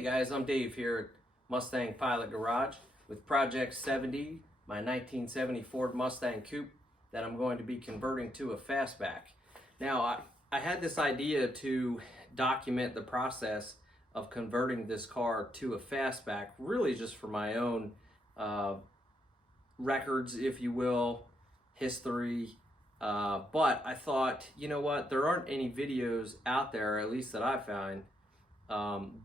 Hey guys, I'm Dave here at Mustang Pilot Garage with Project 70, my 1970 Ford Mustang Coupe that I'm going to be converting to a Fastback. Now, I had this idea to document the process of converting this car to a Fastback, really just for my own records, if you will, history. But I thought, you know what, there aren't any videos out there, at least that I found,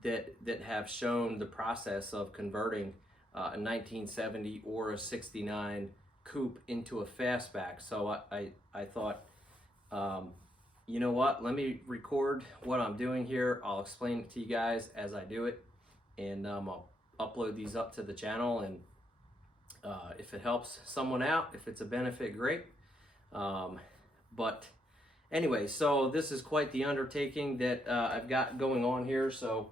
that have shown the process of converting a 1970 or a 69 Coupe into a Fastback. So I thought, you know what, let me record what I'm doing here. I'll explain it to you guys as I do it, and I'll upload these up to the channel, and if it helps someone out, if it's a benefit, great. But anyway, so this is quite the undertaking that I've got going on here. So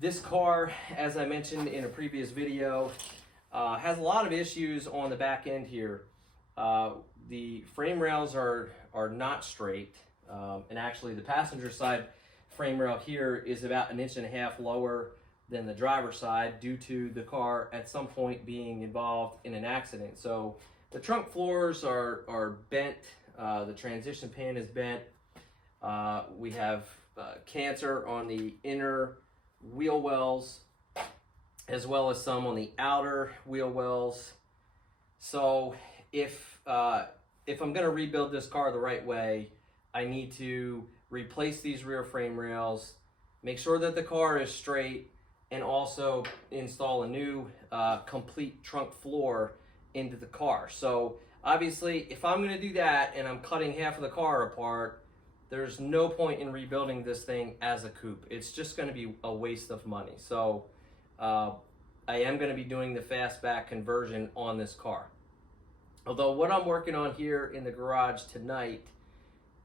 this car, as I mentioned in a previous video, has a lot of issues on the back end here. The frame rails are not straight, and actually the passenger side frame rail here is about 1.5 inches lower than the driver's side due to the car at some point being involved in an accident. So the trunk floors are bent. The transition pan is bent. We have cancer on the inner wheel wells, as well as some on the outer wheel wells. So if I'm going to rebuild this car the right way, I need to replace these rear frame rails, make sure that the car is straight, and also install a new complete trunk floor into the car. So obviously, if I'm going to do that and I'm cutting half of the car apart, there's no point in rebuilding this thing as a coupe. It's just going to be a waste of money. So I am going to be doing the Fastback conversion on this car. Although what I'm working on here in the garage tonight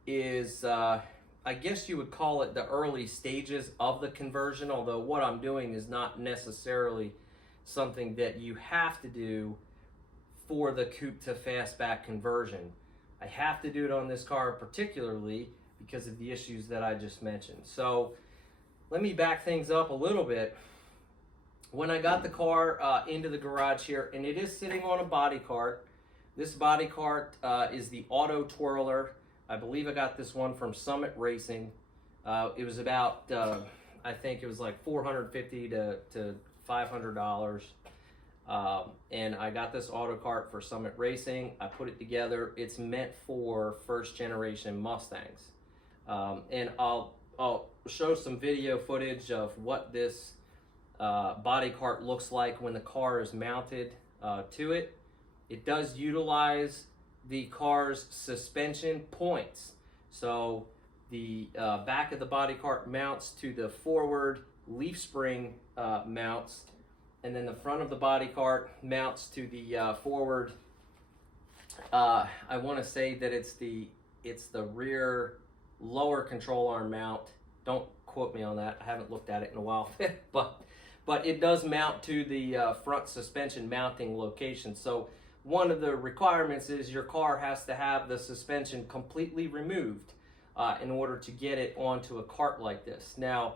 is, I guess you would call it the early stages of the conversion, although what I'm doing is not necessarily something that you have to do for the coupe to Fastback conversion. I have to do it on this car particularly because of the issues that I just mentioned. So let me back things up a little bit. When I got the car into the garage here, and it is sitting on a body cart. This body cart is the Auto Twirler. I believe I got this one from Summit Racing. It was about, I think it was like $450 to $500. And I got this auto cart for Summit Racing. I put it together. It's meant for first generation Mustangs. And I'll show some video footage of what this body cart looks like when the car is mounted to it. It does utilize the car's suspension points. So the back of the body cart mounts to the forward leaf spring mounts, and then the front of the body cart mounts to the forward, I want to say that it's the rear lower control arm mount. Don't quote me on that. I haven't looked at it in a while. but it does mount to the front suspension mounting location. So one of the requirements is your car has to have the suspension completely removed in order to get it onto a cart like this. Now,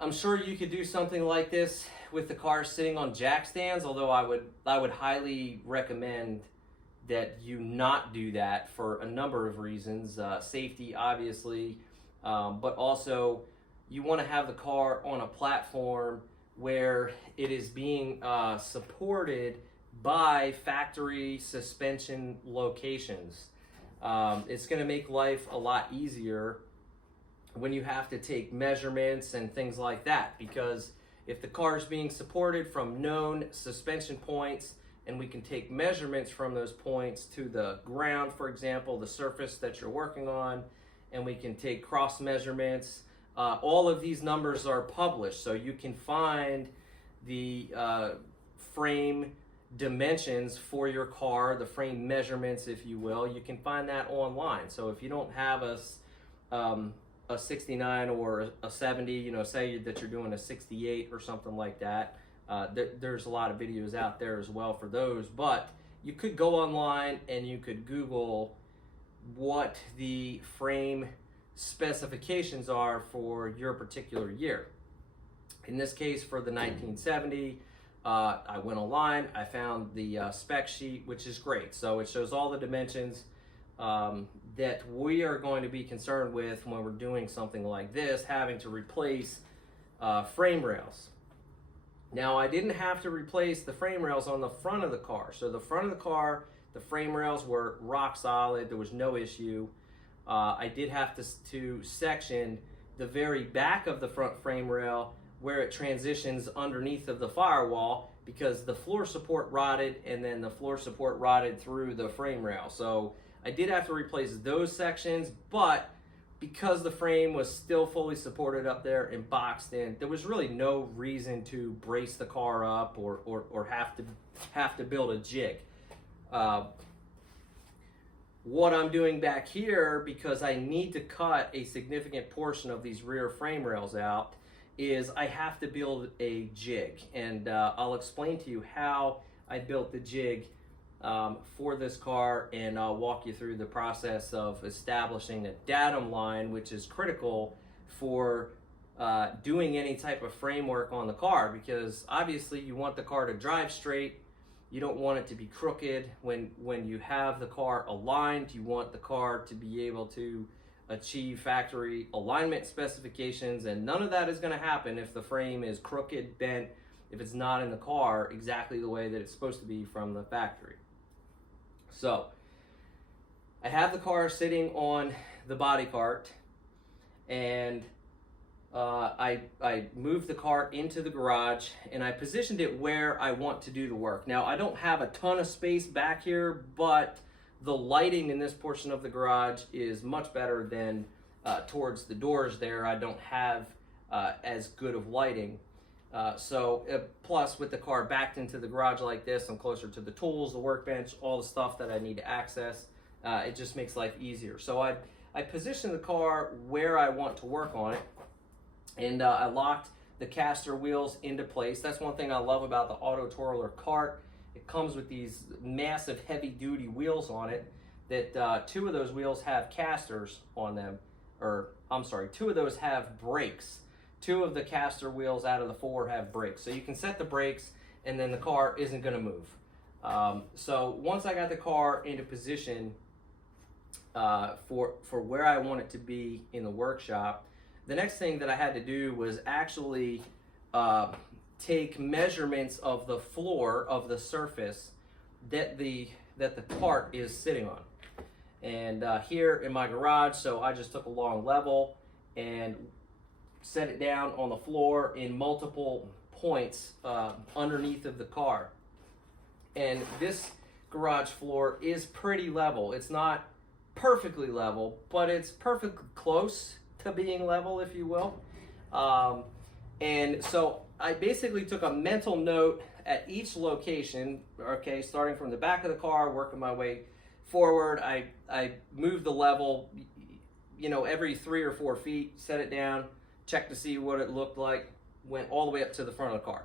I'm sure you could do something like this with the car sitting on jack stands, although I would highly recommend that you not do that for a number of reasons. Safety, obviously, but also you want to have the car on a platform where it is being supported by factory suspension locations. It's going to make life a lot easier when you have to take measurements and things like that, because if the car is being supported from known suspension points and we can take measurements from those points to the ground, for example, the surface that you're working on, and we can take cross measurements, all of these numbers are published, so you can find the frame dimensions for your car, the frame measurements, if you will. You can find that online. So if you don't have a 69 or a 70, you know, say that you're doing a 68 or something like that, there's a lot of videos out there as well for those. But you could go online and you could Google what the frame specifications are for your particular year. In this case, for the 1970, I went online, I found the spec sheet, which is great. So it shows all the dimensions that we are going to be concerned with when we're doing something like this, having to replace frame rails. Now, I didn't have to replace the frame rails on the front of the car. So the front of the car, the frame rails were rock solid. There was no issue. I did have to section the very back of the front frame rail where it transitions underneath of the firewall, because the floor support rotted and then the floor support rotted through the frame rail. So I did have to replace those sections, but because the frame was still fully supported up there and boxed in, there was really no reason to brace the car up or have to build a jig. What I'm doing back here, because I need to cut a significant portion of these rear frame rails out, is I have to build a jig. And I'll explain to you how I built the jig for this car, and I'll walk you through the process of establishing a datum line, which is critical for doing any type of framework on the car, because obviously you want the car to drive straight. You don't want it to be crooked. When you have the car aligned, you want the car to be able to achieve factory alignment specifications, and none of that is going to happen if the frame is crooked, bent, if it's not in the car exactly the way that it's supposed to be from the factory. So I have the car sitting on the body cart, and I moved the car into the garage, and I positioned it where I want to do the work. Now, I don't have a ton of space back here, but the lighting in this portion of the garage is much better than towards the doors there. I don't have as good of lighting. Plus, with the car backed into the garage like this, I'm closer to the tools, the workbench, all the stuff that I need to access. It just makes life easier. So I positioned the car where I want to work on it, and I locked the caster wheels into place. That's one thing I love about the Auto Twirler cart. It comes with these massive heavy-duty wheels on it that two of those wheels have casters on them, or I'm sorry, two of those have brakes. Two of the caster wheels out of the four have brakes. So you can set the brakes, and then the car isn't going to move. So once I got the car into position for where I want it to be in the workshop, the next thing that I had to do was actually take measurements of the floor, of the surface that the cart is sitting on. And here in my garage, so I just took a long level and set it down on the floor in multiple points underneath of the car. And this garage floor is pretty level. It's not perfectly level, but it's perfectly close to being level, if you will. And so I basically took a mental note at each location, okay, starting from the back of the car, working my way forward. I moved the level, every 3 or 4 feet, set it down, checked to see what it looked like, went all the way up to the front of the car.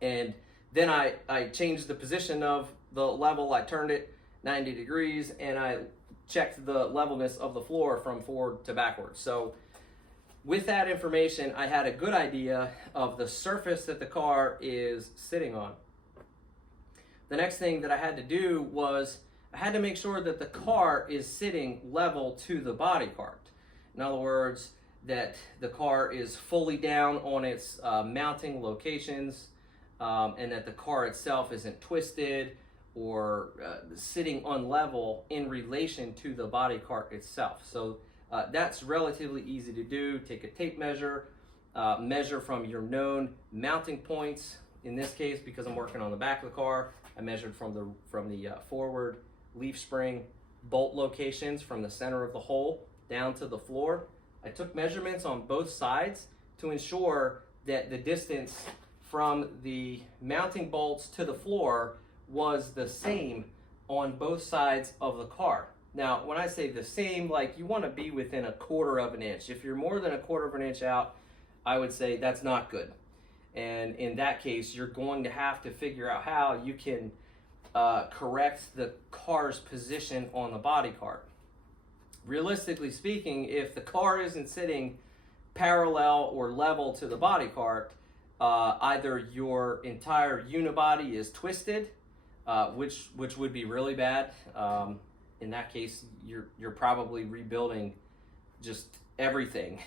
And then I changed the position of the level. I turned it 90 degrees, and I checked the levelness of the floor from forward to backwards. So with that information, I had a good idea of the surface that the car is sitting on. The next thing that I had to do was I had to make sure that the car is sitting level to the body cart. In other words, that the car is fully down on its mounting locations, and that the car itself isn't twisted or sitting unlevel in relation to the body cart itself. So that's relatively easy to do. Take a tape measure, measure from your known mounting points. In this case, because I'm working on the back of the car, I measured from the forward leaf spring bolt locations from the center of the hole down to the floor. I took measurements on both sides to ensure that the distance from the mounting bolts to the floor was the same on both sides of the car. Now, when I say the same, like, you want to be within 1/4 of an inch. If you're more than 1/4 of an inch out, I would say that's not good. And in that case, you're going to have to figure out how you can correct the car's position on the body cart. Realistically speaking, if the car isn't sitting parallel or level to the body cart, either your entire unibody is twisted, which would be really bad. In that case, you're probably rebuilding just everything,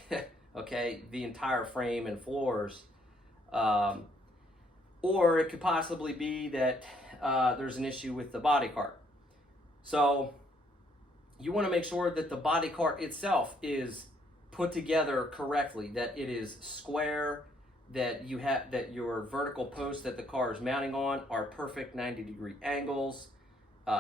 okay, the entire frame and floors. Or it could possibly be that there's an issue with the body cart. So you want to make sure that the body cart itself is put together correctly, that it is square, that your vertical posts that the car is mounting on are perfect 90-degree angles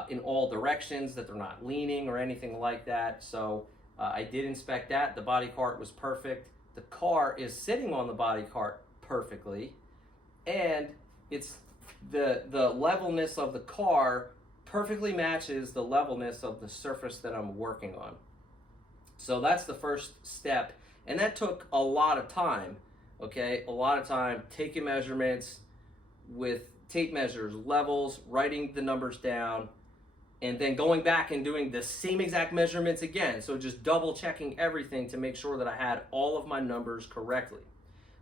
in all directions, that they're not leaning or anything like that. So I did inspect that. The body cart was perfect. The car is sitting on the body cart perfectly, and it's the levelness of the car perfectly matches the levelness of the surface that I'm working on. So that's the first step, and that took a lot of time, okay? A lot of time taking measurements with tape measures, levels, writing the numbers down, and then going back and doing the same exact measurements again. So just double checking everything to make sure that I had all of my numbers correctly.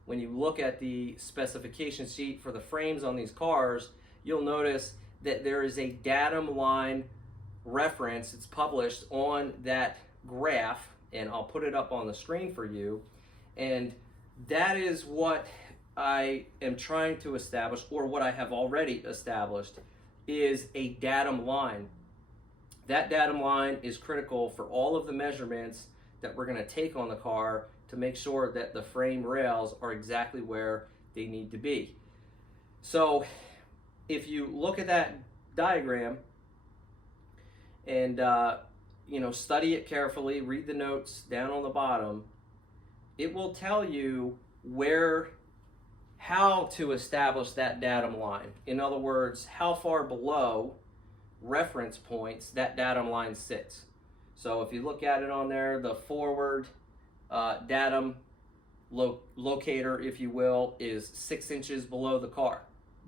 When you look at the specification sheet for the frames on these cars, you'll notice that there is a datum line reference. It's published on that graph, and I'll put it up on the screen for you. And that is what I am trying to establish, or what I have already established, is a datum line. That datum line is critical for all of the measurements that we're going to take on the car to make sure that the frame rails are exactly where they need to be. So if you look at that diagram and study it carefully, read the notes down on the bottom, it will tell you how to establish that datum line. In other words, how far below reference points that datum line sits. So if you look at it on there, the forward datum locator, if you will, is 6 inches below the car.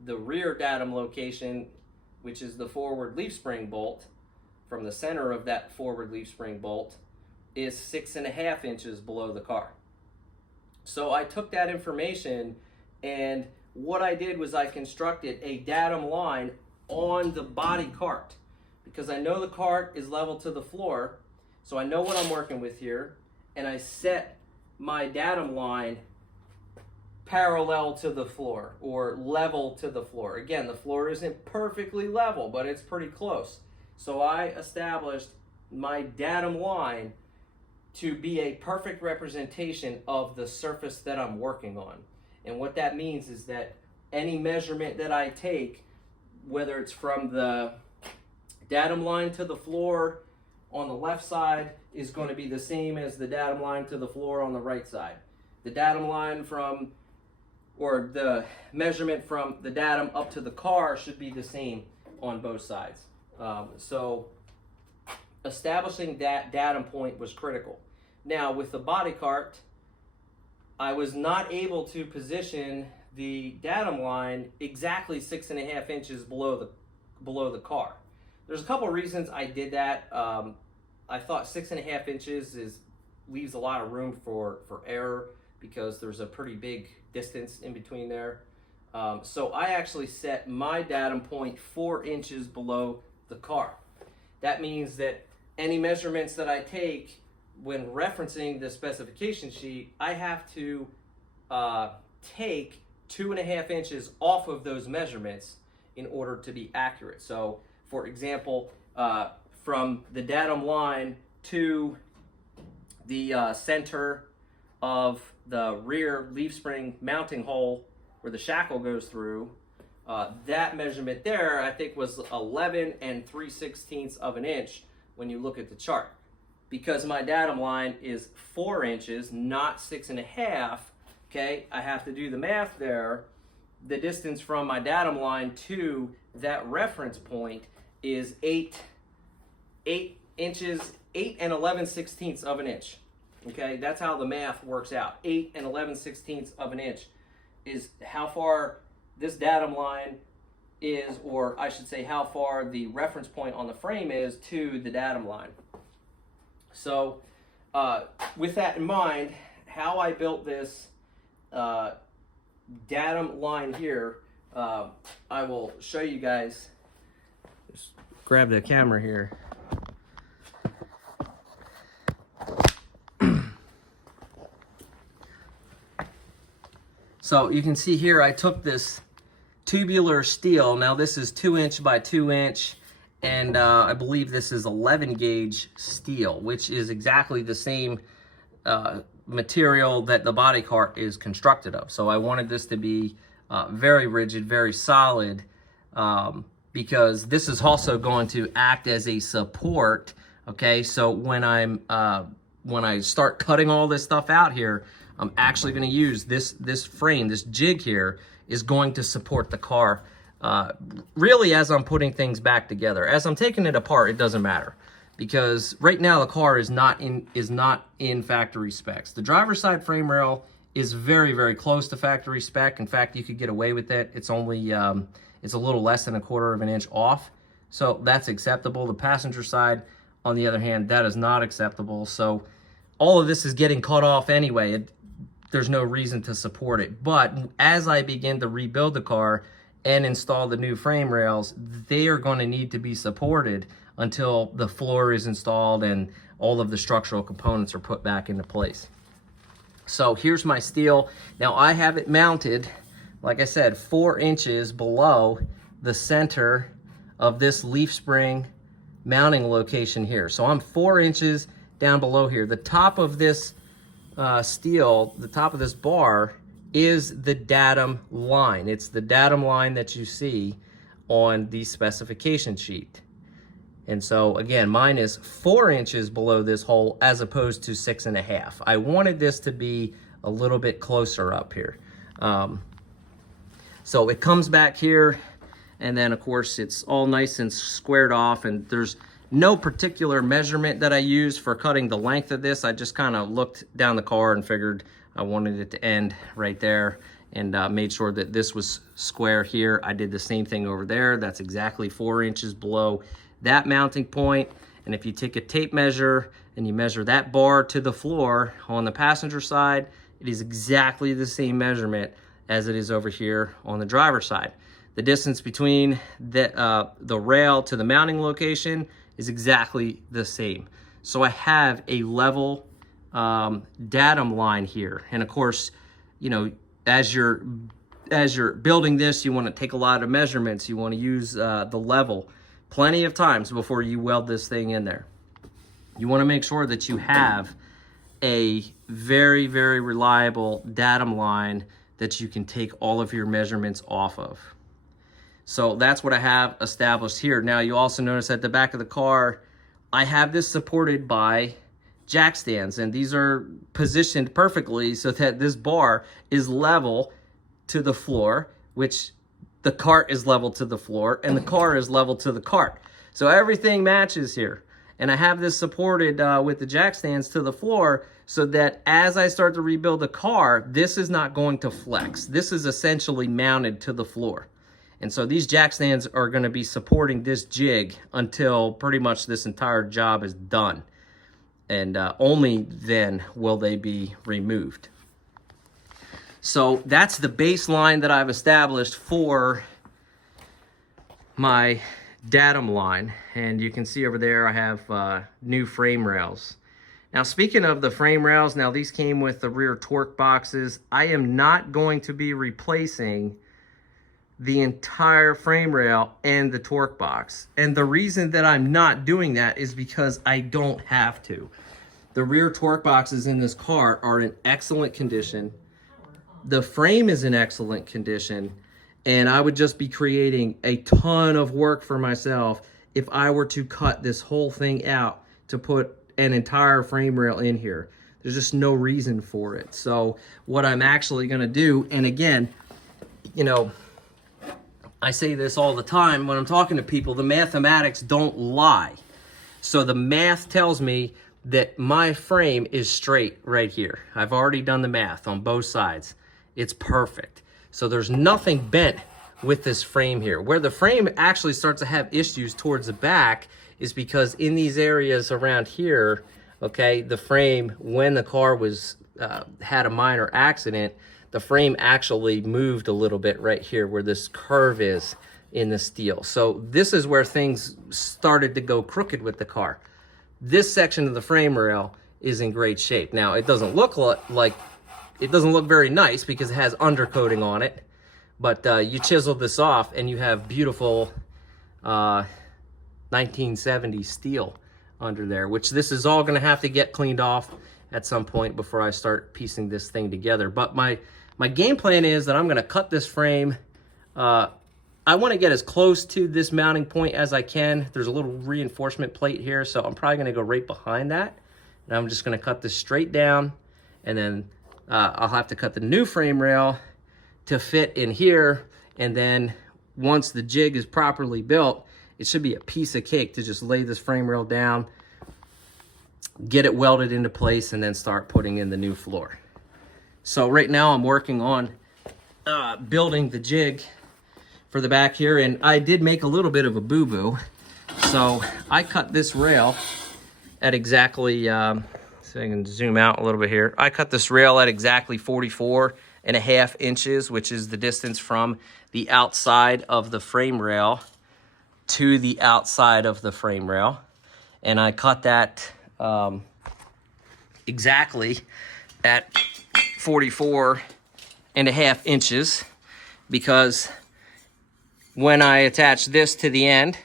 The rear datum location, which is the forward leaf spring bolt, from the center of that forward leaf spring bolt, is 6.5 inches below the car. So I took that information, and what I did was I constructed a datum line on the body cart, because I know the cart is level to the floor, so I know what I'm working with here, and I set my datum line parallel to the floor, or level to the floor. Again, the floor isn't perfectly level, but it's pretty close. So I established my datum line to be a perfect representation of the surface that I'm working on. And what that means is that any measurement that I take, whether it's from the datum line to the floor on the left side, is going to be the same as the datum line to the floor on the right side. The datum line or the measurement from the datum up to the car should be the same on both sides. So establishing that datum point was critical. Now with the body cart, I was not able to position the datum line exactly 6.5 inches below the car. There's a couple of reasons I did that. I thought 6.5 inches leaves a lot of room for error, because there's a pretty big distance in between there. So I actually set my datum point 4 inches below the car. That means that any measurements that I take when referencing the specification sheet, I have to take 2.5 inches off of those measurements in order to be accurate. So for example, from the datum line to the center of the rear leaf spring mounting hole where the shackle goes through, that measurement there I think was 11 3/16 of an inch when you look at the chart. Because my datum line is 4 inches, not 6.5, okay, I have to do the math there. The distance from my datum line to that reference point is 8 inches, 8 11/16 of an inch. Okay, that's how the math works out. 8 11/16 of an inch is how far this datum line is, or I should say how far the reference point on the frame is to the datum line. So with that in mind, how I built this datum line here, I will show you guys. Just grab the camera here. So you can see here, I took this tubular steel. Now this is 2" by 2", and I believe this is 11 gauge steel, which is exactly the same material that the body cart is constructed of. So I wanted this to be very rigid, very solid, because this is also going to act as a support. Okay, so when I start cutting all this stuff out here, I'm actually going to use this frame, this jig here is going to support the car. Really, as I'm putting things back together, as I'm taking it apart, it doesn't matter, because right now the car is not in factory specs. The driver's side frame rail is very, very close to factory spec. In fact, you could get away with it. It's only it's a little less than 1/4 inch off, so that's acceptable. The passenger side, on the other hand, that is not acceptable. So all of this is getting cut off anyway. There's no reason to support it. But as I begin to rebuild the car and install the new frame rails, they are going to need to be supported until the floor is installed and all of the structural components are put back into place. So here's my steel. Now I have it mounted, like I said, 4 inches below the center of this leaf spring mounting location here. So I'm 4 inches down below here. The top of this steel, the top of this bar, is the datum line. It's the datum line that you see on the specification sheet. And so again, mine is 4 inches below this hole as opposed to 6.5. I wanted this to be a little bit closer up here. So it comes back here, and then of course it's all nice and squared off, and there's no particular measurement that I use for cutting the length of this. I just kind of looked down the car and figured I wanted it to end right there, and made sure that this was square here. I did the same thing over there. That's exactly 4 inches below that mounting point. And if you take a tape measure and you measure that bar to the floor on the passenger side, it is exactly the same measurement as it is over here on the driver's side. The distance between the rail to the mounting location is exactly the same. So I have a level datum line here. And of course, you know, as you're building this, you want to take a lot of measurements. You want to use the level plenty of times before you weld this thing in there. You want to make sure that you have a very, very reliable datum line that you can take all of your measurements off of. So that's what I have established here. Now you also notice at the back of the car, I have this supported by jack stands, and these are positioned perfectly so that this bar is level to the floor, which the cart is level to the floor, and the car is level to the cart. So everything matches here. And I have this supported with the jack stands to the floor so that as I start to rebuild the car, this is not going to flex. This is essentially mounted to the floor. And so these jack stands are going to be supporting this jig until pretty much this entire job is done. And only then will they be removed. So that's the baseline that I've established for my datum line. And you can see over there I have new frame rails. Now speaking of the frame rails, now these came with the rear torque boxes. I am not going to be replacing the entire frame rail and the torque box. And the reason that I'm not doing that is because I don't have to. The rear torque boxes in this car are in excellent condition. The frame is in excellent condition. And I would just be creating a ton of work for myself if I were to cut this whole thing out to put an entire frame rail in here. There's just no reason for it. So what I'm actually gonna do, and again, you know, I say this all the time when I'm talking to people, the mathematics don't lie. So the math tells me that my frame is straight right here. I've already done the math on both sides. It's perfect. So there's nothing bent with this frame here. Where the frame actually starts to have issues towards the back is because in these areas around here, okay, the frame, when the car was had a minor accident, the frame actually moved a little bit right here where this curve is in the steel. So this is where things started to go crooked with the car. This section of the frame rail is in great shape. Now, it doesn't look like it doesn't look very nice because it has undercoating on it, but you chisel this off and you have beautiful 1970s steel under there, which this is all going to have to get cleaned off at some point before I start piecing this thing together. But my game plan is that I'm going to cut this frame. I want to get as close to this mounting point as I can. There's a little reinforcement plate here, so I'm probably going to go right behind that. And I'm just going to cut this straight down, and then I'll have to cut the new frame rail to fit in here. And then once the jig is properly built, it should be a piece of cake to just lay this frame rail down, get it welded into place, and then start putting in the new floor. So right now I'm working on building the jig for the back here, and I did make a little bit of a boo-boo. So I cut this rail at exactly, so I can zoom out a little bit here. I cut this rail at exactly 44.5 inches, which is the distance from the outside of the frame rail to the outside of the frame rail. And I cut that exactly at 44.5 inches because when I attach this to the end,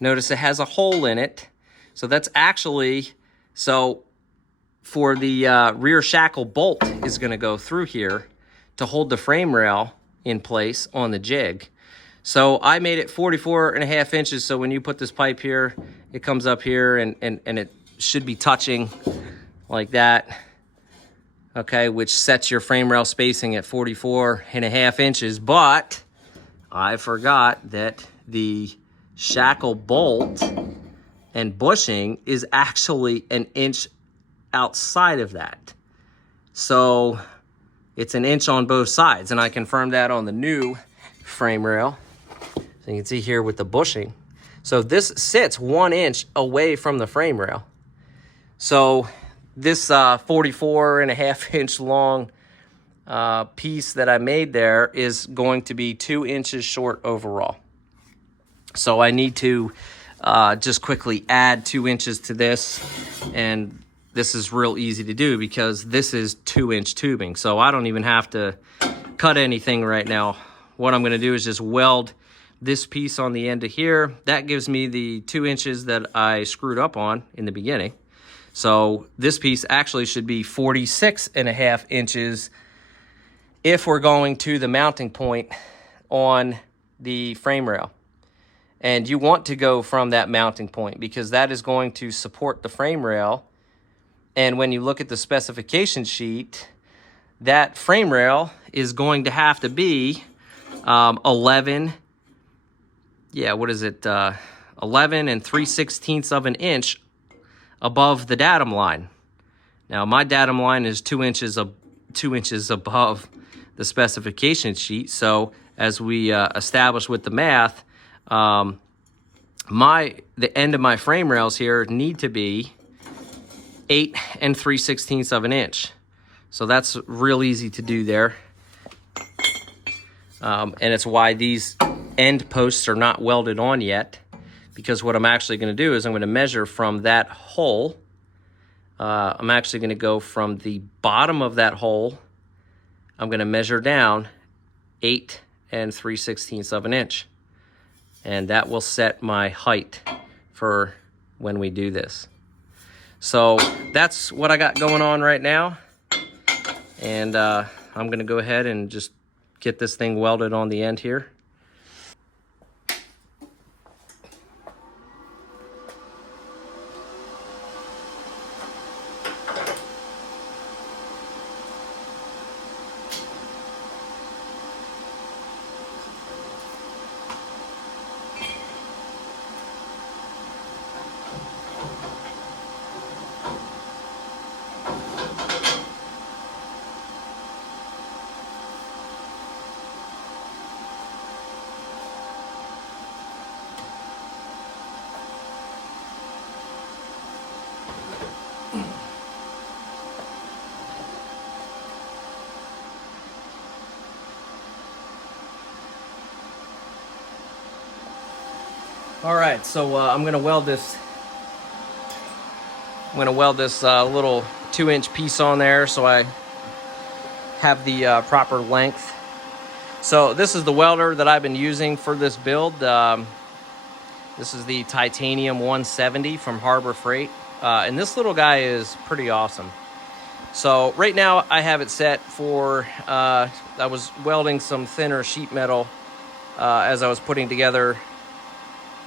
notice it has a hole in it. So that's actually, so for the rear shackle bolt is going to go through here to hold the frame rail in place on the jig. So I made it 44.5 inches. So when you put this pipe here, it comes up here and it should be touching like that. Okay, which sets your frame rail spacing at 44.5 inches. But I forgot that the shackle bolt and bushing is actually an inch outside of that. So it's an inch on both sides, and I confirmed that on the new frame rail. So you can see here with the bushing. So this sits 1 inch away from the frame rail. So this 44.5 inch long piece that I made there is going to be 2 inches short overall. So I need to just quickly add 2 inches to this, and this is real easy to do because this is 2-inch tubing. So I don't even have to cut anything right now. What I'm going to do is just weld this piece on the end of here. That gives me the 2 inches that I screwed up on in the beginning. So this piece actually should be 46.5 inches if we're going to the mounting point on the frame rail. And you want to go from that mounting point because that is going to support the frame rail. And when you look at the specification sheet, that frame rail is going to have to be 11 and 3/16 of an inch above the datum line. Now my datum line is 2 inches above the specification sheet. So as we established with the math, the end of my frame rails here need to be 8 and 3/16 of an inch. So that's real easy to do there. And it's why these end posts are not welded on yet, because what I'm actually going to do is I'm going to measure from that hole. I'm actually going to go from the bottom of that hole. I'm going to measure down 8 and 3/16 of an inch. And that will set my height for when we do this. So that's what I got going on right now. And I'm going to go ahead and just get this thing welded on the end here. All right, so I'm gonna weld this. I'm gonna weld this little 2-inch piece on there so I have the proper length. So this is the welder that I've been using for this build. This is the titanium 170 from Harbor Freight, and this little guy is pretty awesome. So right now I have it set for, I was welding some thinner sheet metal as I was putting together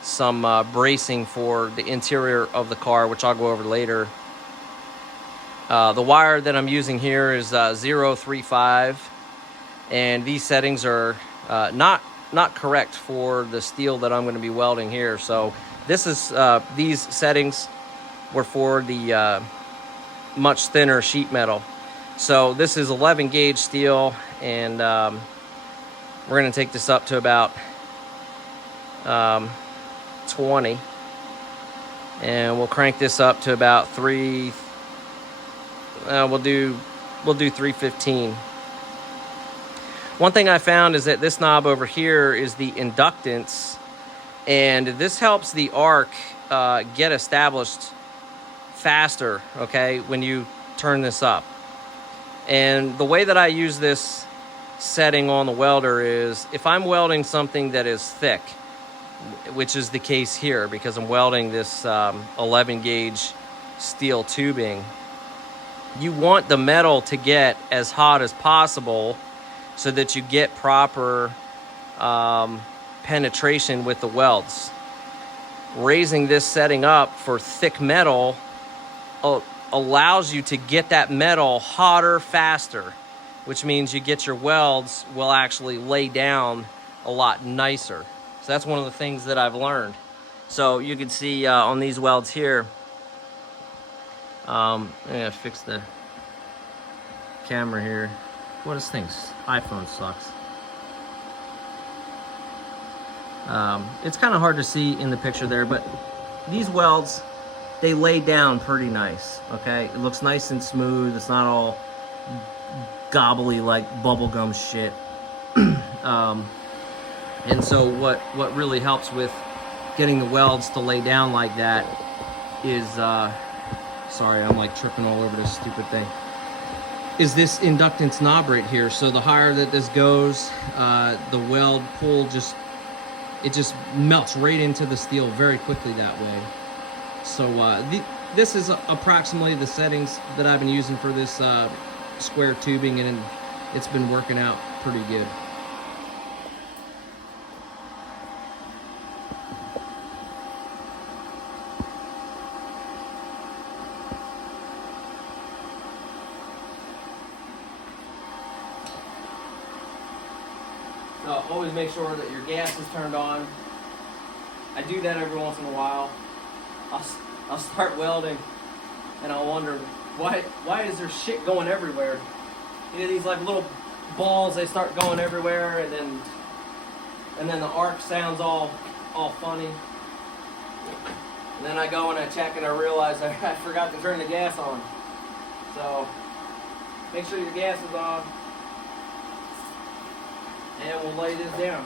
some bracing for the interior of the car, which I'll go over later. The wire that I'm using here is 035, and these settings are not correct for the steel that I'm going to be welding here. So this is these settings were for the much thinner sheet metal. So this is 11 gauge steel, and we're going to take this up to about 20, and we'll crank this up to about 3. We'll do 315. One thing I found is that this knob over here is the inductance, and this helps the arc get established faster, okay, when you turn this up. And the way that I use this setting on the welder is if I'm welding something that is thick, which is the case here because I'm welding this 11 gauge steel tubing, you want the metal to get as hot as possible so that you get proper penetration with the welds. Raising this setting up for thick metal allows you to get that metal hotter faster, which means you get your welds will actually lay down a lot nicer. So that's one of the things that I've learned. So you can see on these welds here, I'm gonna fix the camera here. What is things? iPhone sucks. It's kind of hard to see in the picture there, but these welds, they lay down pretty nice, okay? It looks nice and smooth. It's not all gobbly like bubblegum shit. And so what really helps with getting the welds to lay down like that is, sorry, I'm like tripping all over this stupid thing, is this inductance knob right here. So the higher that this goes, the weld pull just melts right into the steel very quickly that way. So this is approximately the settings that I've been using for this square tubing, and it's been working out pretty good. So always make sure that your gas is turned on. I do that every once in a while. I'll start welding and I'll wonder why is there shit going everywhere? You know, these like little balls, they start going everywhere, and then the arc sounds all funny. And then I go and I check and I realize I forgot to turn the gas on. So make sure your gas is on. And we'll lay this down.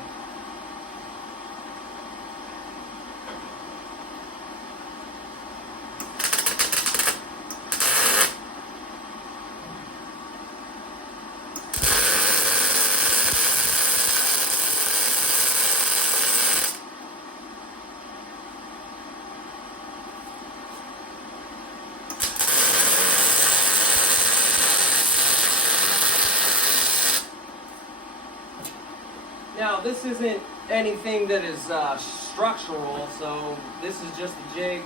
Now this isn't anything that is structural, so this is just a jig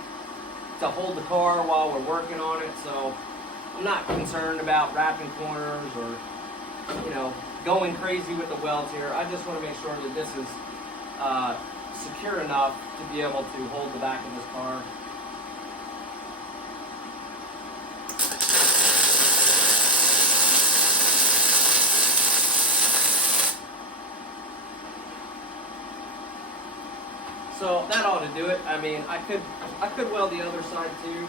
to hold the car while we're working on it. So I'm not concerned about wrapping corners or, you know, going crazy with the welds here. I just want to make sure that this is secure enough to be able to hold the back of this car. So that ought to do it. I mean, I could weld the other side too.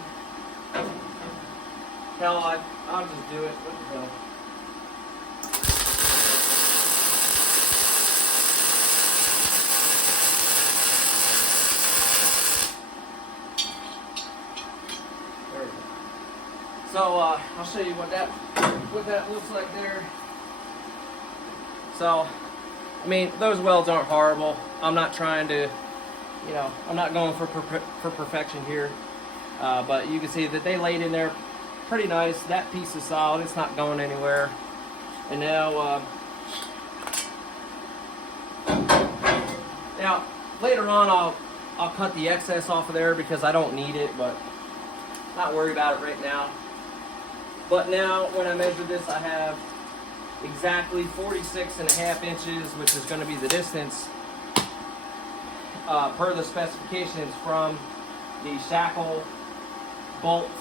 Hell, I'll just do it. What the hell? So I'll show you what that looks like there. So, I mean, those welds aren't horrible. I'm not trying to, you know, I'm not going for perfection here. But you can see that they laid in there pretty nice. That piece is solid. It's not going anywhere. And now, later on, I'll cut the excess off of there because I don't need it, but not worried about it right now. But now, when I measure this, I have exactly 46.5 inches, which is going to be the distance per the specifications from the shackle bolt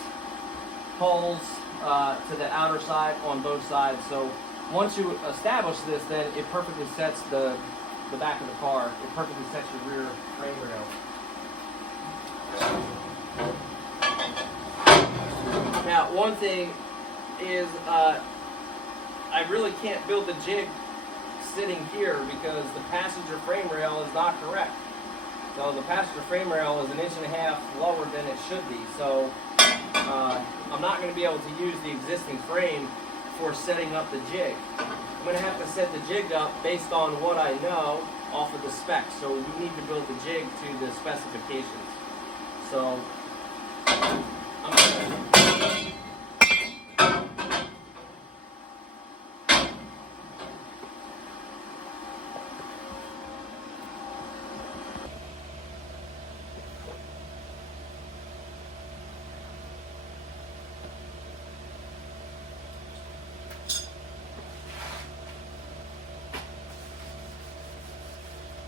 holes to the outer side on both sides. So once you establish this, then it perfectly sets the back of the car. It perfectly sets your rear frame rail. Now, one thing is I really can't build the jig sitting here because the passenger frame rail is not correct. So the passenger frame rail is 1.5 inches lower than it should be. So I'm not going to be able to use the existing frame for setting up the jig. I'm going to have to set the jig up based on what I know off of the specs. So we need to build the jig to the specifications. So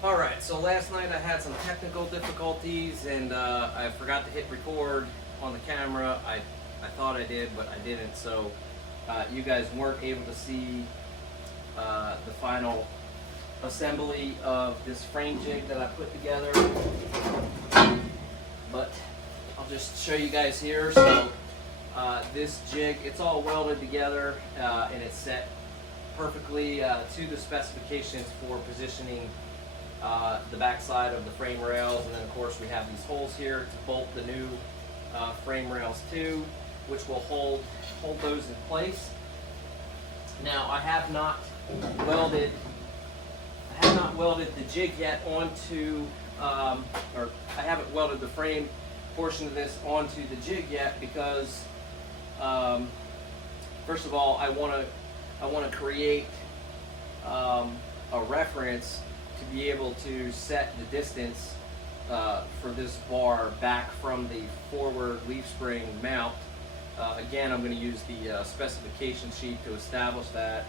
Alright, so last night I had some technical difficulties and I forgot to hit record on the camera. I thought I did, but I didn't, so you guys weren't able to see the final assembly of this frame jig that I put together. But I'll just show you guys here. So this jig, it's all welded together and it's set perfectly to the specifications for positioning the back side of the frame rails, and then of course we have these holes here to bolt the new frame rails to, which will hold those in place. Now I have not welded the jig yet onto, or I haven't welded the frame portion of this onto the jig yet because first of all I want to create a reference to be able to set the distance for this bar back from the forward leaf spring mount. Again, I'm going to use the specification sheet to establish that.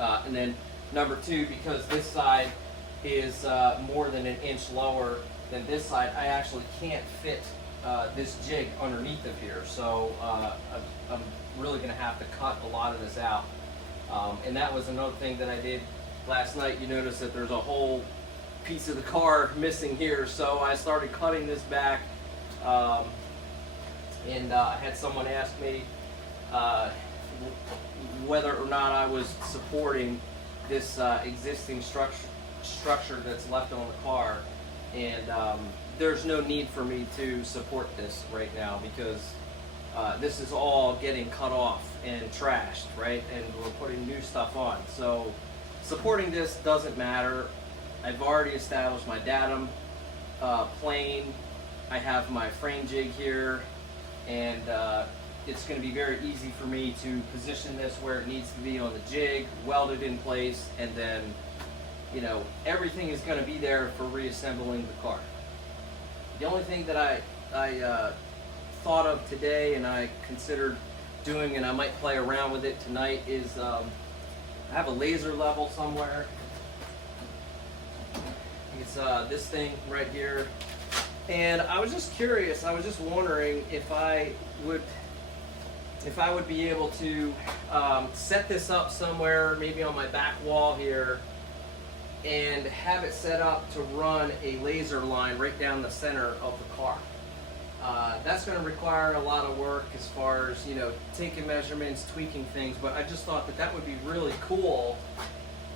And then number two, because this side is more than 1 inch lower than this side, I actually can't fit this jig underneath of here. So I'm really going to have to cut a lot of this out. And that was another thing that I did last night. You notice that there's a whole piece of the car missing here, so I started cutting this back, and I had someone ask me whether or not I was supporting this existing structure that's left on the car, and there's no need for me to support this right now because this is all getting cut off and trashed, right, and we're putting new stuff on. So supporting this doesn't matter. I've already established my datum plane. I have my frame jig here, and it's going to be very easy for me to position this where it needs to be on the jig, weld it in place, and then, you know, everything is going to be there for reassembling the car. The only thing that I thought of today and I considered doing, and I might play around with it tonight, is I have a laser level somewhere. It's this thing right here. And I was just curious, I was just wondering if I would be able to set this up somewhere, maybe on my back wall here, and have it set up to run a laser line right down the center of the car. That's going to require a lot of work as far as, you know, taking measurements, tweaking things, but I just thought that that would be really cool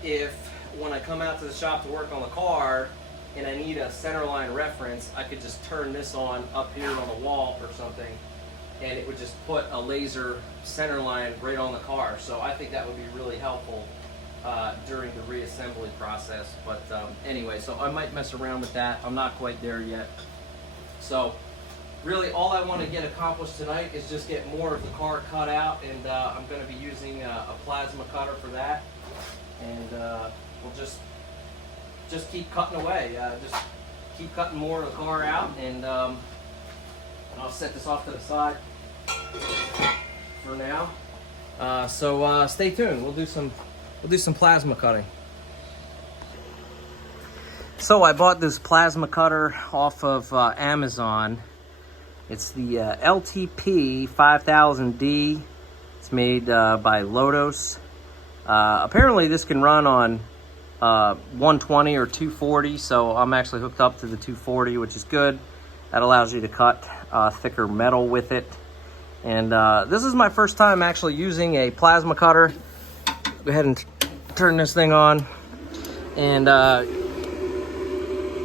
if when I come out to the shop to work on the car and I need a center line reference, I could just turn this on up here on the wall or something, and it would just put a laser center line right on the car. So I think that would be really helpful during the reassembly process. But anyway, so I might mess around with that. I'm not quite there yet. So really all I want to get accomplished tonight is just get more of the car cut out, and I'm going to be using a plasma cutter for that, and we'll just keep cutting away, just keep cutting more of the car out, and I'll set this off to the side for now. So stay tuned. We'll do some plasma cutting. So I bought this plasma cutter off of Amazon. It's the LTP 5000D. It's made by Lotus. Apparently this can run on 120 or 240, so I'm actually hooked up to the 240, which is good. That allows you to cut thicker metal with it. And this is my first time actually using a plasma cutter. Go ahead and turn this thing on. And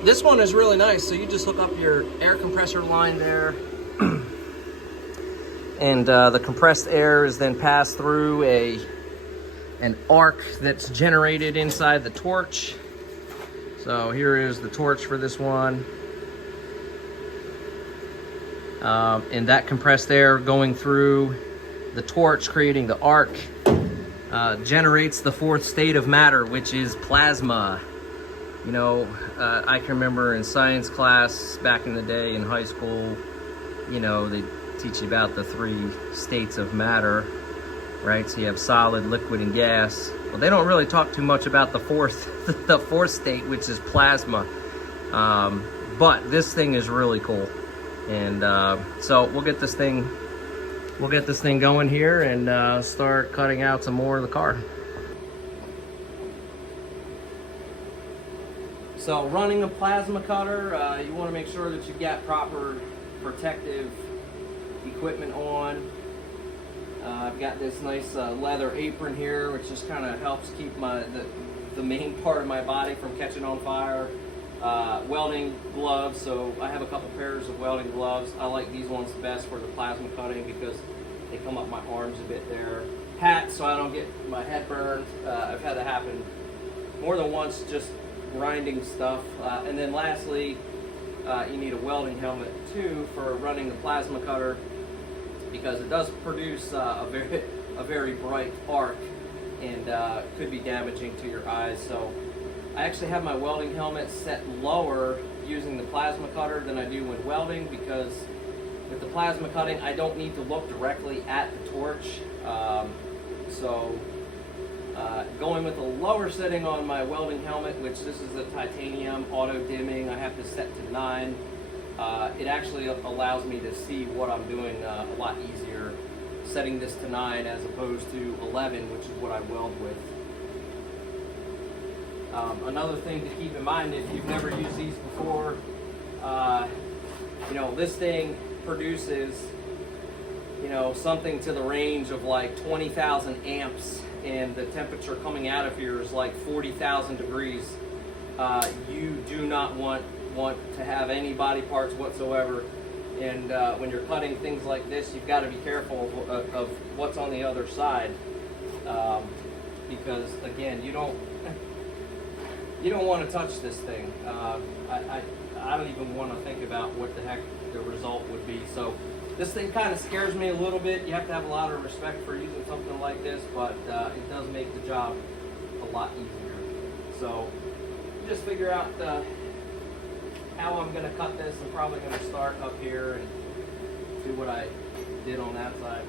this one is really nice. So you just hook up your air compressor line there. And the compressed air is then passed through an arc that's generated inside the torch. So here is the torch for this one. And that compressed air going through the torch, creating the arc, generates the fourth state of matter, which is plasma. You know, I can remember in science class back in the day in high school, you know, they teach you about the 3 states of matter, right? So you have solid, liquid, and gas. Well, they don't really talk too much about the fourth state, which is plasma. But this thing is really cool, and so we'll get this thing going here and start cutting out some more of the car. So running a plasma cutter, you want to make sure that you've got proper protective equipment on. I've got this nice leather apron here, which just kind of helps keep the main part of my body from catching on fire. Welding gloves, so I have a couple pairs of welding gloves. I like these ones the best for the plasma cutting because they come up my arms a bit there. Hat, so I don't get my head burned. I've had that happen more than once, just grinding stuff. And then lastly, you need a welding helmet too for running the plasma cutter, because it does produce a very bright arc, and could be damaging to your eyes. So I actually have my welding helmet set lower using the plasma cutter than I do when welding, because with the plasma cutting I don't need to look directly at the torch. Going with a lower setting on my welding helmet, which this is a titanium auto dimming, I have to set to 9. It actually allows me to see what I'm doing a lot easier, setting this to 9 as opposed to 11, which is what I weld with. Another thing to keep in mind, if you've never used these before, you know, this thing produces, you know, something to the range of like 20,000 amps, and the temperature coming out of here is like 40,000 degrees. You do not want to have any body parts whatsoever, and when you're cutting things like this, you've got to be careful of what's on the other side, because again, you don't want to touch this thing. I don't even want to think about what the heck the result would be. So this thing kind of scares me a little bit. You have to have a lot of respect for using something like this, but it does make the job a lot easier. So just figure out how I'm going to cut this. I'm probably going to start up here and do what I did on that side.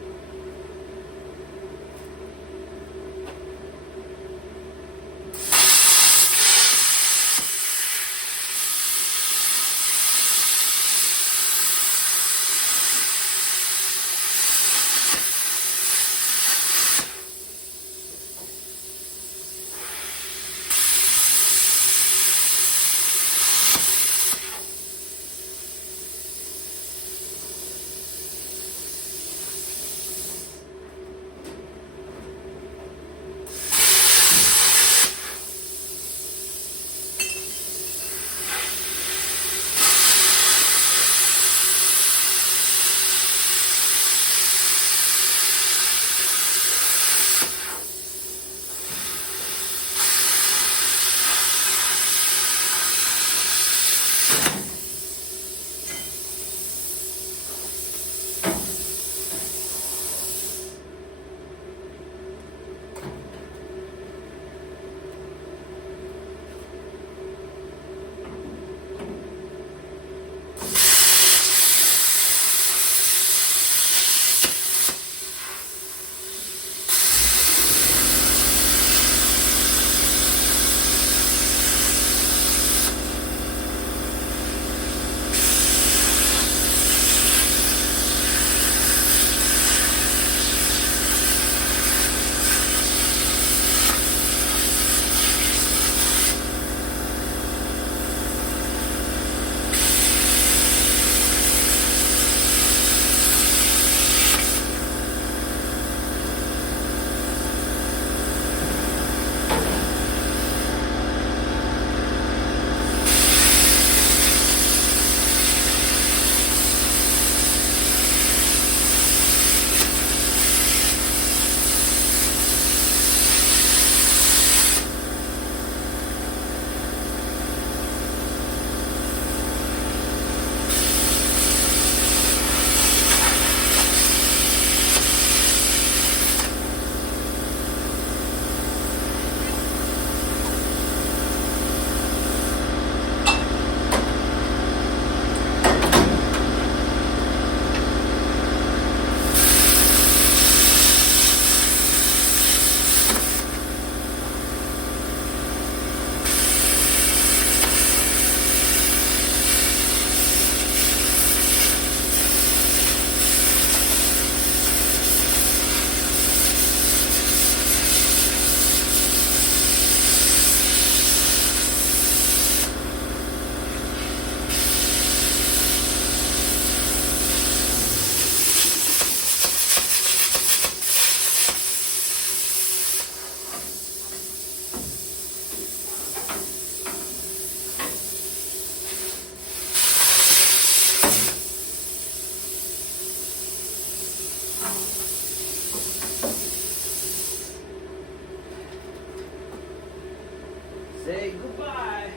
say goodbye.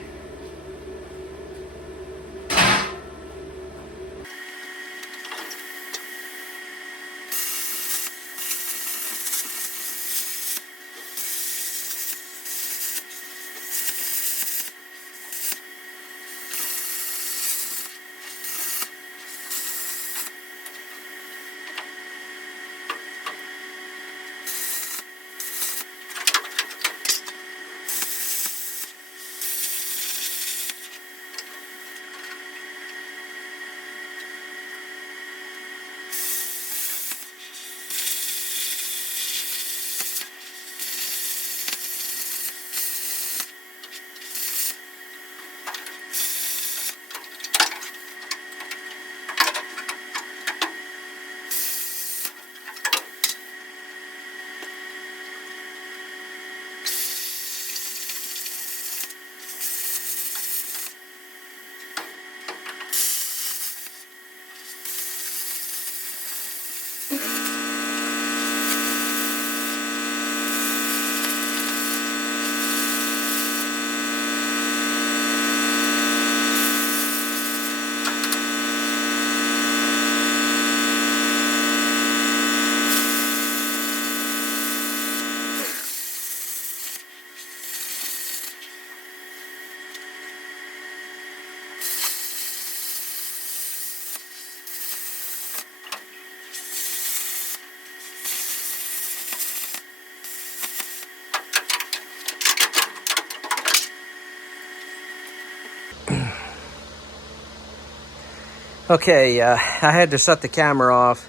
Okay, I had to shut the camera off,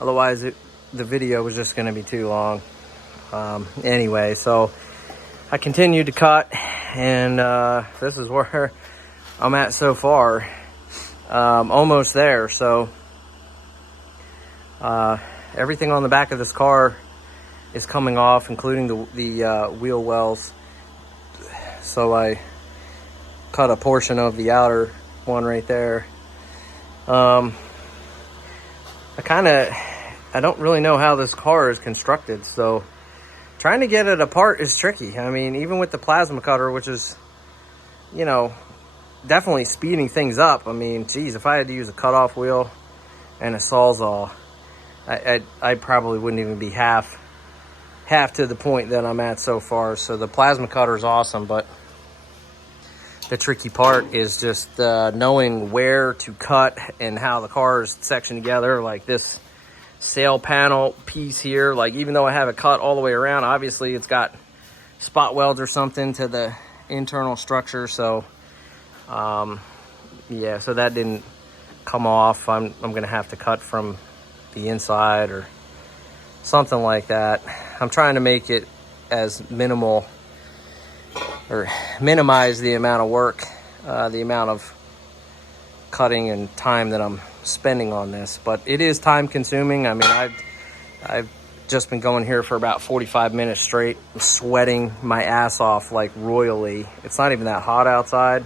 otherwise the video was just going to be too long. Anyway, so I continued to cut, and this is where I'm at so far. Almost there. So everything on the back of this car is coming off, including the wheel wells. So I cut a portion of the outer one right there. I don't really know how this car is constructed, so trying to get it apart is tricky. I mean, even with the plasma cutter, which is, you know, definitely speeding things up. I mean, geez, if I had to use a cutoff wheel and a Sawzall, I probably wouldn't even be half to the point that I'm at so far. So the plasma cutter is awesome, but the tricky part is just knowing where to cut and how the car is sectioned together. Like this sail panel piece here, like even though I have it cut all the way around, obviously it's got spot welds or something to the internal structure. So yeah, so that didn't come off. I'm gonna have to cut from the inside or something like that. I'm trying to make it as minimal or minimize the amount of work, the amount of cutting and time that I'm spending on this, but it is time consuming. I mean, I've just been going here for about 45 minutes straight. I'm sweating my ass off like royally. It's not even that hot outside,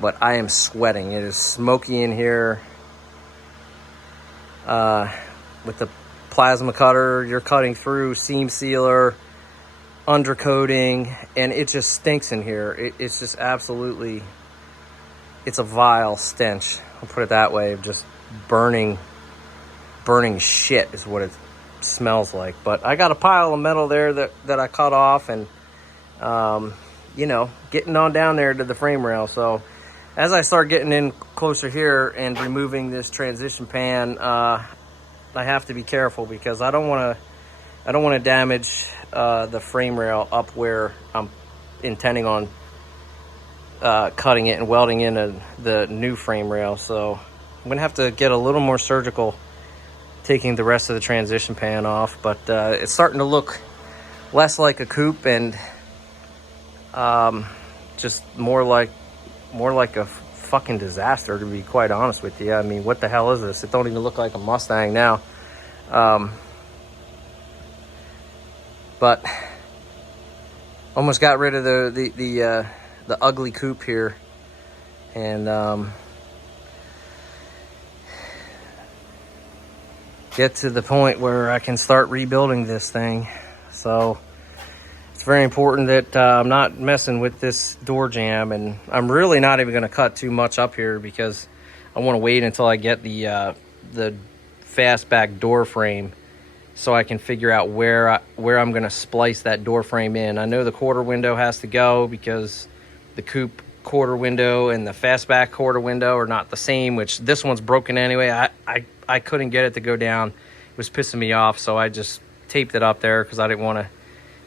but I am sweating. It is smoky in here. With the plasma cutter, you're cutting through seam sealer, undercoating, and it just stinks in here. It's just absolutely, it's a vile stench. I'll put it that way, of just burning shit is what it smells like. But I got a pile of metal there that I cut off, and you know, getting on down there to the frame rail. So as I start getting in closer here and removing this transition pan, I have to be careful because I don't want to damage the frame rail up where I'm intending on cutting it and welding in the new frame rail. So I'm gonna have to get a little more surgical taking the rest of the transition pan off. But it's starting to look less like a coupe and just more like a fucking disaster, to be quite honest with you. I mean, what the hell is this? It don't even look like a Mustang now. But almost got rid of the ugly coupe here, and get to the point where I can start rebuilding this thing. So it's very important that I'm not messing with this door jamb, and I'm really not even going to cut too much up here because I want to wait until I get the Fastback door frame so I can figure out where I'm going to splice that door frame in. I know the quarter window has to go because the Coupe quarter window and the Fastback quarter window are not the same, which this one's broken anyway. I couldn't get it to go down. It was pissing me off, so I just taped it up there because I didn't want to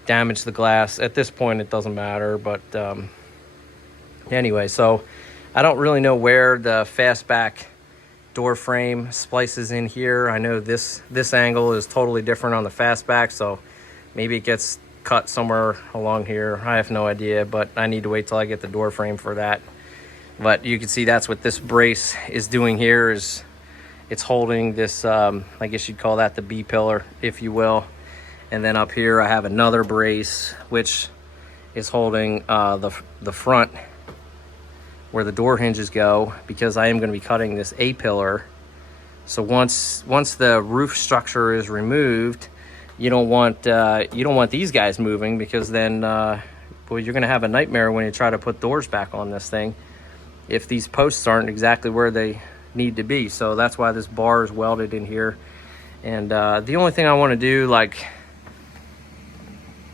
damage the glass. At this point it doesn't matter, but anyway, so I don't really know where the Fastback door frame splices in here. I know this angle is totally different on the Fastback, so maybe it gets cut somewhere along here. I have no idea, but I need to wait till I get the door frame for that. But you can see that's what this brace is doing here, is it's holding this, I guess you'd call that the B pillar, if you will. And then up here I have another brace which is holding the front where the door hinges go, because I am going to be cutting this A pillar. So once the roof structure is removed, you don't want these guys moving, because then well, you're going to have a nightmare when you try to put doors back on this thing if these posts aren't exactly where they need to be. So that's why this bar is welded in here. And the only thing I want to do, like,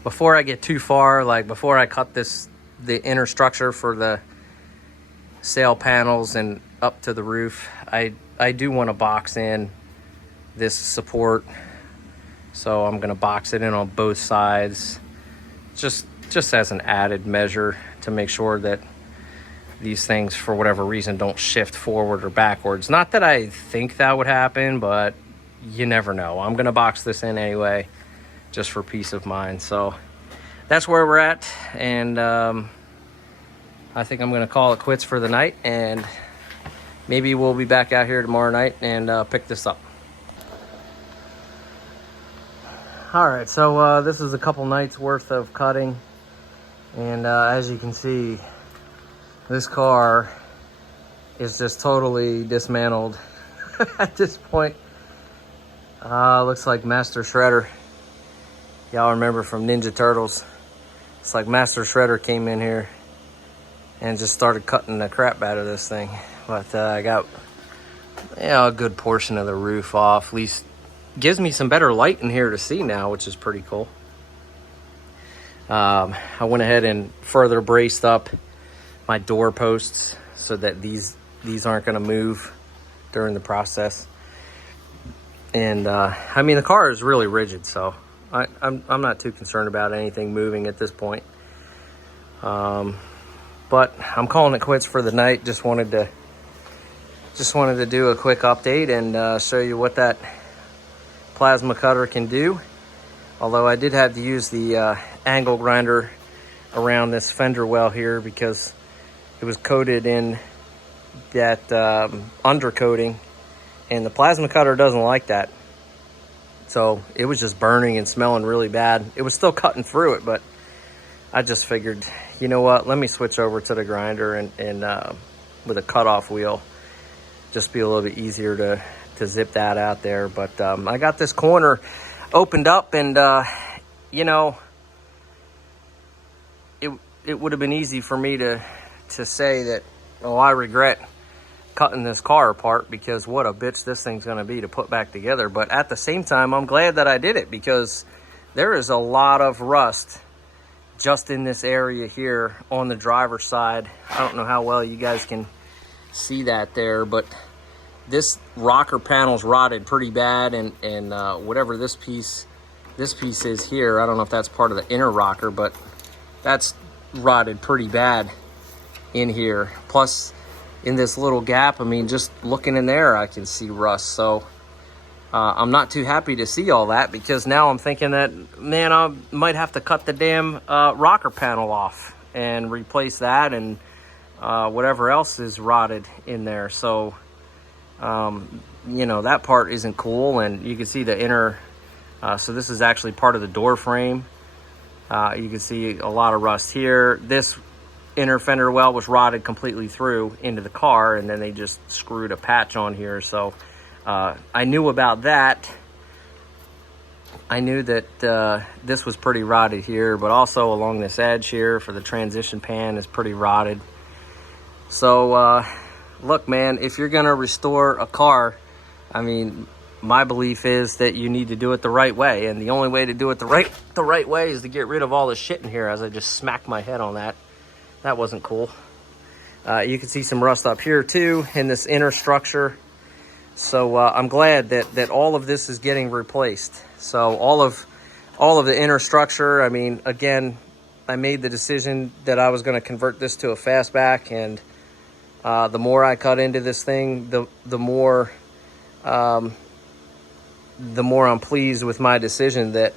before I get too far, like before I cut the inner structure for the sail panels and up to the roof, I do want to box in this support. So I'm going to box it in on both sides, just as an added measure to make sure that these things, for whatever reason, don't shift forward or backwards. Not that I think that would happen, but you never know. I'm going to box this in anyway, just for peace of mind. So that's where we're at, and I think I'm going to call it quits for the night, and maybe we'll be back out here tomorrow night and pick this up. All right, so this is a couple nights worth of cutting, and as you can see, this car is just totally dismantled at this point. Looks like Master Shredder. Y'all remember from Ninja Turtles? It's like Master Shredder came in here and just started cutting the crap out of this thing. But I got, you know, a good portion of the roof off. At least gives me some better light in here to see now, which is pretty cool. I went ahead and further braced up my door posts so that these aren't going to move during the process. And I mean, the car is really rigid, so I'm not too concerned about anything moving at this point. But I'm calling it quits for the night. Just wanted to do a quick update and show you what that plasma cutter can do. Although I did have to use the angle grinder around this fender well here because it was coated in that undercoating, and the plasma cutter doesn't like that. So it was just burning and smelling really bad. It was still cutting through it, but I just figured, you know what, let me switch over to the grinder and with a cutoff wheel, just be a little bit easier to zip that out there. But I got this corner opened up, and you know, it would have been easy for me to say that, oh, I regret cutting this car apart, because what a bitch this thing's going to be to put back together. But at the same time, I'm glad that I did it, because there is a lot of rust just in this area here on the driver's side. I don't know how well you guys can see that there, but this rocker panel's rotted pretty bad, and whatever this piece is here, I don't know if that's part of the inner rocker, but that's rotted pretty bad in here. Plus, in this little gap, I mean, just looking in there, I can see rust. So I'm not too happy to see all that, because now I'm thinking that, man, I might have to cut the damn rocker panel off and replace that, and whatever else is rotted in there. So you know, that part isn't cool. And you can see the inner, so this is actually part of the door frame. You can see a lot of rust here. This inner fender well was rotted completely through into the car, and then they just screwed a patch on here. So I knew about that I knew that this was pretty rotted here, but also along this edge here for the transition pan is pretty rotted. So look, man, if you're gonna restore a car, I mean, my belief is that you need to do it the right way, and the only way to do it the right way is to get rid of all the shit in here. As I just smacked my head on that. That wasn't cool. You can see some rust up here too in this inner structure. So I'm glad that all of this is getting replaced. So all of the inner structure, I mean, again, I made the decision that I was going to convert this to a fastback, and the more I cut into this thing, the more I'm pleased with my decision that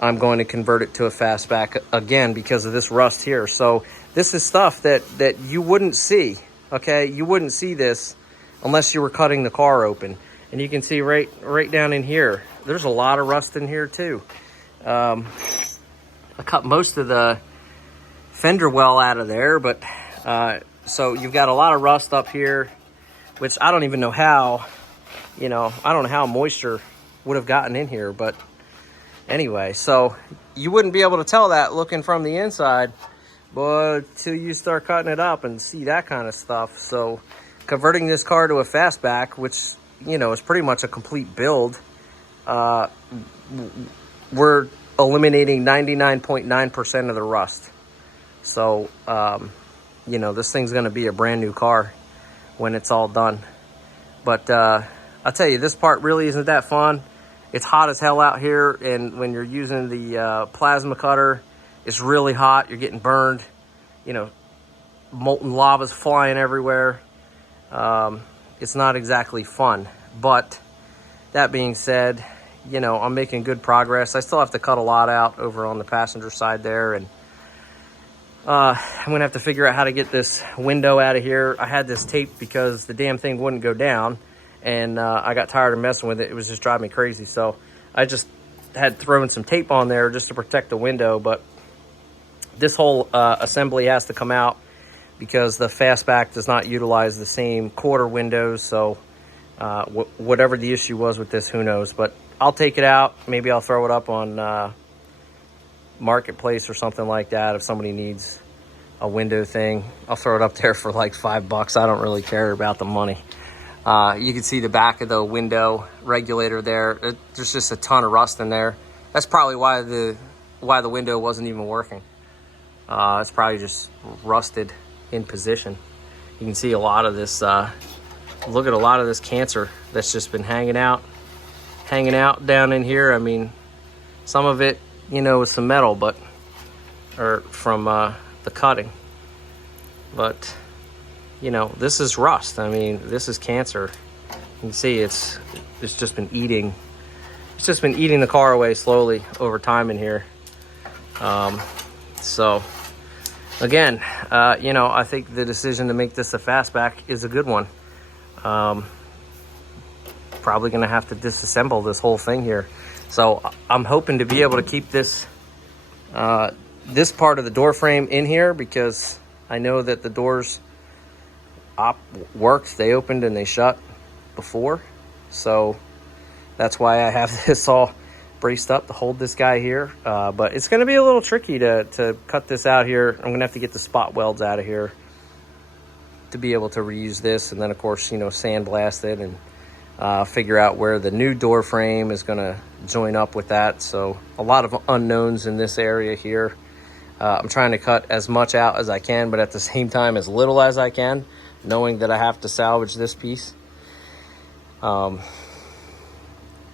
I'm going to convert it to a fastback again because of this rust here. So this is stuff that you wouldn't see, okay? You wouldn't see this unless you were cutting the car open. And you can see right down in here, there's a lot of rust in here too. I cut most of the fender well out of there, but so you've got a lot of rust up here, which I don't even know how, I don't know how moisture would have gotten in here, but anyway, so you wouldn't be able to tell that looking from the inside, but till you start cutting it up and see that kind of stuff. So converting this car to a fastback, which, is pretty much a complete build, we're eliminating 99.9% of the rust. So, this thing's going to be a brand new car when it's all done. But I'll tell you, this part really isn't that fun. It's hot as hell out here, and when you're using the plasma cutter, it's really hot. You're getting burned. Molten lava's flying everywhere. It's not exactly fun. But that being said, I'm making good progress. I still have to cut a lot out over on the passenger side there, and I'm gonna have to figure out how to get this window out of here. I had this taped because the damn thing wouldn't go down, and I got tired of messing with it. It was just driving me crazy. So I just had thrown some tape on there just to protect the window. But this whole assembly has to come out because the fastback does not utilize the same quarter windows. So whatever the issue was with this, who knows? But I'll take it out. Maybe I'll throw it up on Marketplace or something like that. If somebody needs a window thing, I'll throw it up there for like $5. I don't really care about the money. You can see the back of the window regulator there. There's just a ton of rust in there. That's probably why the window wasn't even working. It's probably just rusted in position. You can see a lot of this, look at a lot of this cancer that's just been hanging out down in here. I mean, some of it, is some metal, or from the cutting. But, this is rust. I mean, this is cancer. You can see it's just been eating. It's just been eating the car away slowly over time in here. So, again, I think the decision to make this a fastback is a good one. Probably going to have to disassemble this whole thing here. So I'm hoping to be able to keep this this part of the door frame in here because I know that the doors worked. They opened and they shut before. So that's why I have this all braced up to hold this guy here. But it's going to be a little tricky to cut this out here. I'm going to have to get the spot welds out of here to be able to reuse this. And then, of course, sandblast it and figure out where the new door frame is going to join up with that. So a lot of unknowns in this area here. I'm trying to cut as much out as I can, but at the same time as little as I can, knowing that I have to salvage this piece.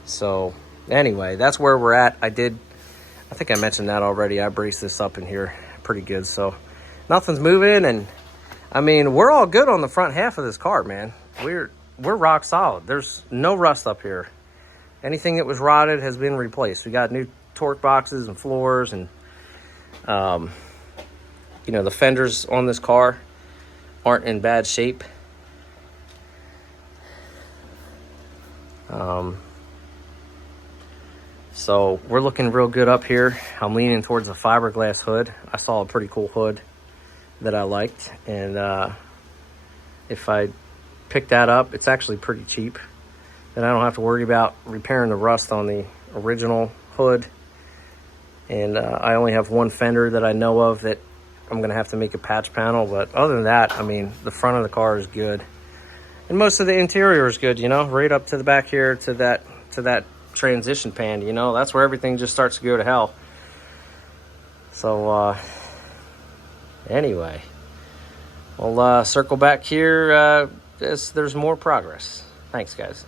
So anyway, that's where we're at. I think I mentioned that already. I braced this up in here pretty good. So nothing's moving. And I mean, we're all good on the front half of this car, man. We're rock solid. There's no rust up here. Anything that was rotted has been replaced. We got new torque boxes and floors, and the fenders on this car aren't in bad shape. So we're looking real good up here. I'm leaning towards the fiberglass hood. I saw a pretty cool hood that I liked, and if I pick that up, it's actually pretty cheap. Then I don't have to worry about repairing the rust on the original hood. And I only have one fender that I know of that I'm gonna have to make a patch panel, but other than that, I mean, the front of the car is good. And most of the interior is good, you know, right up to the back here to that transition pan, you know, that's where everything just starts to go to hell. So anyway, we'll circle back here as there's more progress. Thanks, guys.